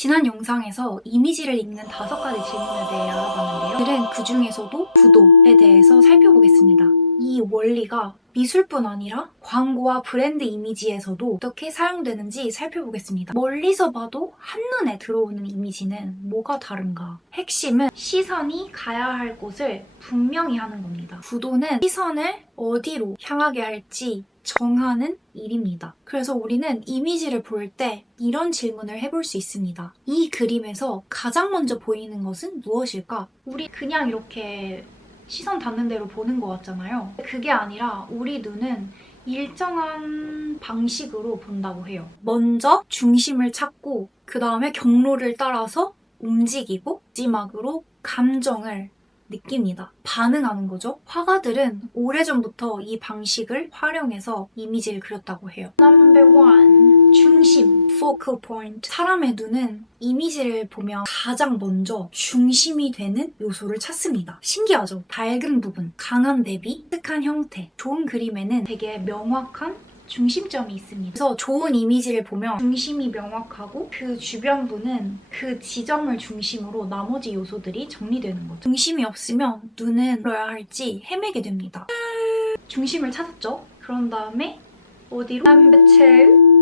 지난 영상에서 이미지를 읽는 5가지 질문에 대해 알아봤는데요. 오늘은 그 중에서도 구도에 대해서 살펴보겠습니다. 이 원리가 미술뿐 아니라 광고와 브랜드 이미지에서도 어떻게 사용되는지 살펴보겠습니다. 멀리서 봐도 한눈에 들어오는 이미지는 뭐가 다른가? 핵심은 시선이 가야 할 곳을 분명히 하는 겁니다. 구도는 시선을 어디로 향하게 할지 정하는 일입니다. 그래서 우리는 이미지를 볼 때 이런 질문을 해볼 수 있습니다. 이 그림에서 가장 먼저 보이는 것은 무엇일까? 우리 그냥 이렇게 시선 닿는 대로 보는 것 같잖아요. 그게 아니라 우리 눈은 일정한 방식으로 본다고 해요. 먼저 중심을 찾고 그 다음에 경로를 따라서 움직이고 마지막으로 감정을 느낍니다. 반응하는 거죠. 화가들은 오래전부터 이 방식을 활용해서 이미지를 그렸다고 해요. Number 1. 중심, focal point. 사람의 눈은 이미지를 보면 가장 먼저 중심이 되는 요소를 찾습니다. 신기하죠? 밝은 부분, 강한 대비, 특한 형태. 좋은 그림에는 되게 명확한 중심점이 있습니다. 그래서 좋은 이미지를 보면 중심이 명확하고 그 주변부는 그 지점을 중심으로 나머지 요소들이 정리되는 거죠. 중심이 없으면 눈은 뭐야 할지 헤매게 됩니다. 중심을 찾았죠? 그런 다음에 어디로? Number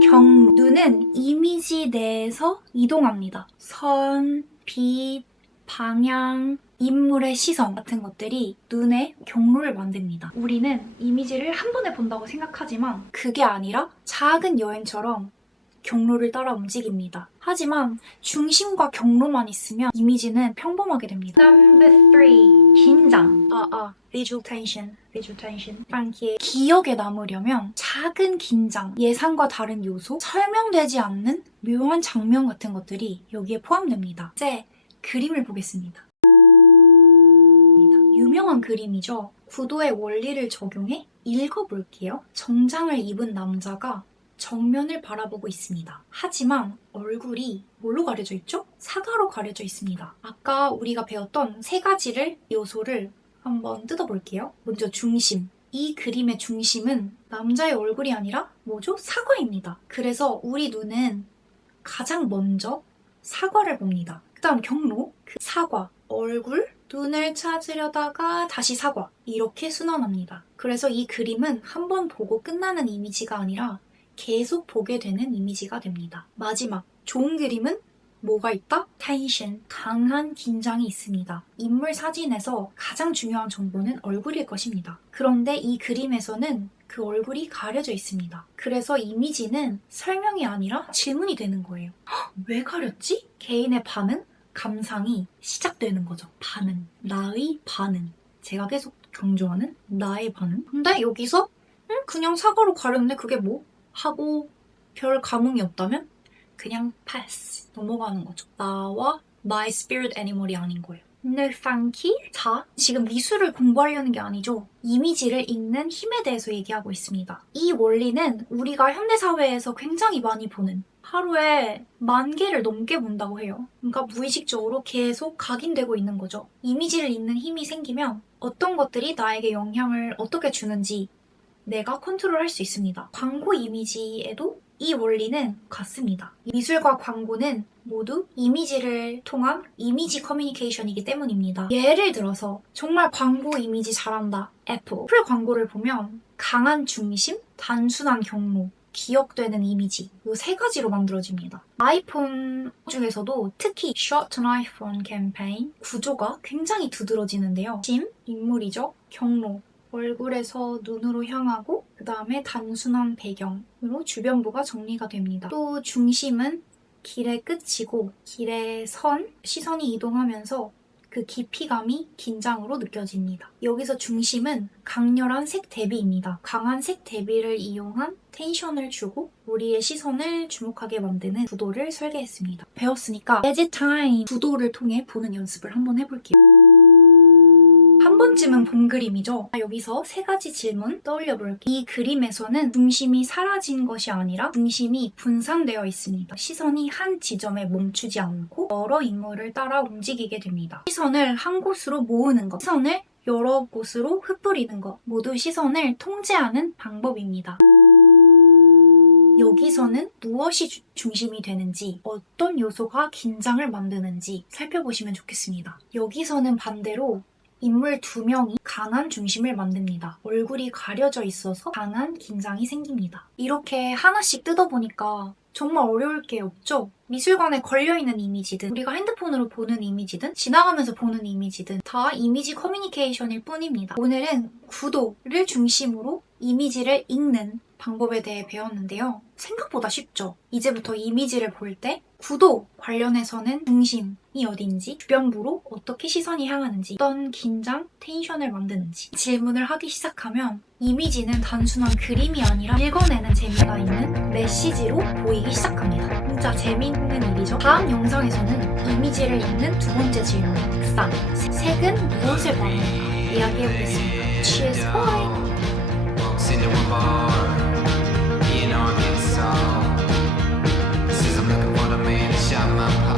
2. 경로. 눈은 이미지 내에서 이동합니다. 선, 빛, 방향, 인물의 시선 같은 것들이 눈의 경로를 만듭니다. 우리는 이미지를 한 번에 본다고 생각하지만 그게 아니라 작은 여행처럼 경로를 따라 움직입니다. 하지만 중심과 경로만 있으면 이미지는 평범하게 됩니다. Number 3. 긴장. Visual tension. 프랑키의 기억에 남으려면 작은 긴장, 예상과 다른 요소, 설명되지 않는 묘한 장면 같은 것들이 여기에 포함됩니다. 이제 그림을 보겠습니다. 유명한 그림이죠. 구도의 원리를 적용해 읽어볼게요. 정장을 입은 남자가 정면을 바라보고 있습니다. 하지만 얼굴이 뭘로 가려져 있죠? 사과로 가려져 있습니다. 아까 우리가 배웠던 3가지를 요소를 한번 뜯어볼게요. 먼저 중심. 이 그림의 중심은 남자의 얼굴이 아니라 뭐죠? 사과입니다. 그래서 우리 눈은 가장 먼저 사과를 봅니다. 그 다음 경로, 그 사과, 얼굴, 눈을 찾으려다가 다시 사과, 이렇게 순환합니다. 그래서 이 그림은 한 번 보고 끝나는 이미지가 아니라 계속 보게 되는 이미지가 됩니다. 마지막, 좋은 그림은 뭐가 있다? 텐션, 강한 긴장이 있습니다. 인물 사진에서 가장 중요한 정보는 얼굴일 것입니다. 그런데 이 그림에서는 그 얼굴이 가려져 있습니다. 그래서 이미지는 설명이 아니라 질문이 되는 거예요. 왜 가렸지? 개인의 반응, 감상이 시작되는 거죠. 반응, 나의 반응. 제가 계속 강조하는 나의 반응. 근데 여기서 그냥 사과로 가렸는데 그게 뭐? 하고 별 감흥이 없다면 그냥 pass, 넘어가는 거죠. 나와 my spirit animal이 아닌 거예요. 네, thank you. 자, 지금 미술을 공부하려는 게 아니죠. 이미지를 읽는 힘에 대해서 얘기하고 있습니다. 이 원리는 우리가 현대사회에서 굉장히 많이 보는, 하루에 10,000개를 넘게 본다고 해요. 그러니까 무의식적으로 계속 각인되고 있는 거죠. 이미지를 읽는 힘이 생기면 어떤 것들이 나에게 영향을 어떻게 주는지 내가 컨트롤할 수 있습니다. 광고 이미지에도 이 원리는 같습니다. 미술과 광고는 모두 이미지를 통한 이미지 커뮤니케이션이기 때문입니다. 예를 들어서 정말 광고 이미지 잘한다. 애플 광고를 보면 강한 중심, 단순한 경로, 기억되는 이미지 이 3가지로 만들어집니다. 아이폰 중에서도 특히 Short on iPhone 캠페인 구조가 굉장히 두드러지는데요. 심, 인물이죠. 경로, 얼굴에서 눈으로 향하고 그 다음에 단순한 배경으로 주변부가 정리가 됩니다. 또 중심은 길의 끝이고 길의 선, 시선이 이동하면서 그 깊이감이 긴장으로 느껴집니다. 여기서 중심은 강렬한 색 대비입니다. 강한 색 대비를 이용한 텐션을 주고 우리의 시선을 주목하게 만드는 구도를 설계했습니다. 배웠으니까 Edit Time 구도를 통해 보는 연습을 한번 해볼게요. 한 번쯤은 본 그림이죠. 여기서 3가지 질문 떠올려 볼게요. 이 그림에서는 중심이 사라진 것이 아니라 중심이 분산되어 있습니다. 시선이 한 지점에 멈추지 않고 여러 인물을 따라 움직이게 됩니다. 시선을 한 곳으로 모으는 것, 시선을 여러 곳으로 흩뿌리는 것, 모두 시선을 통제하는 방법입니다. 여기서는 무엇이 중심이 되는지, 어떤 요소가 긴장을 만드는지 살펴보시면 좋겠습니다. 여기서는 반대로 인물 2명이 강한 중심을 만듭니다. 얼굴이 가려져 있어서 강한 긴장이 생깁니다. 이렇게 하나씩 뜯어보니까 정말 어려울 게 없죠? 미술관에 걸려있는 이미지든 우리가 핸드폰으로 보는 이미지든 지나가면서 보는 이미지든 다 이미지 커뮤니케이션일 뿐입니다. 오늘은 구도를 중심으로 이미지를 읽는 방법에 대해 배웠는데요. 생각보다 쉽죠? 이제부터 이미지를 볼 때 구도 관련해서는 중심이 어딘지, 주변부로 어떻게 시선이 향하는지, 어떤 긴장, 텐션을 만드는지 질문을 하기 시작하면 이미지는 단순한 그림이 아니라 읽어내는 재미가 있는 메시지로 보이기 시작합니다. 진짜 재미있는 일이죠. 다음 영상에서는 이미지를 읽는 2번째 질문, 색상. 색은 무엇을 말하는가 이야기해보겠습니다. Cheers, bye! Walks into a bar, you know I'm getting soft. Says I'm looking for the man to shot my pop.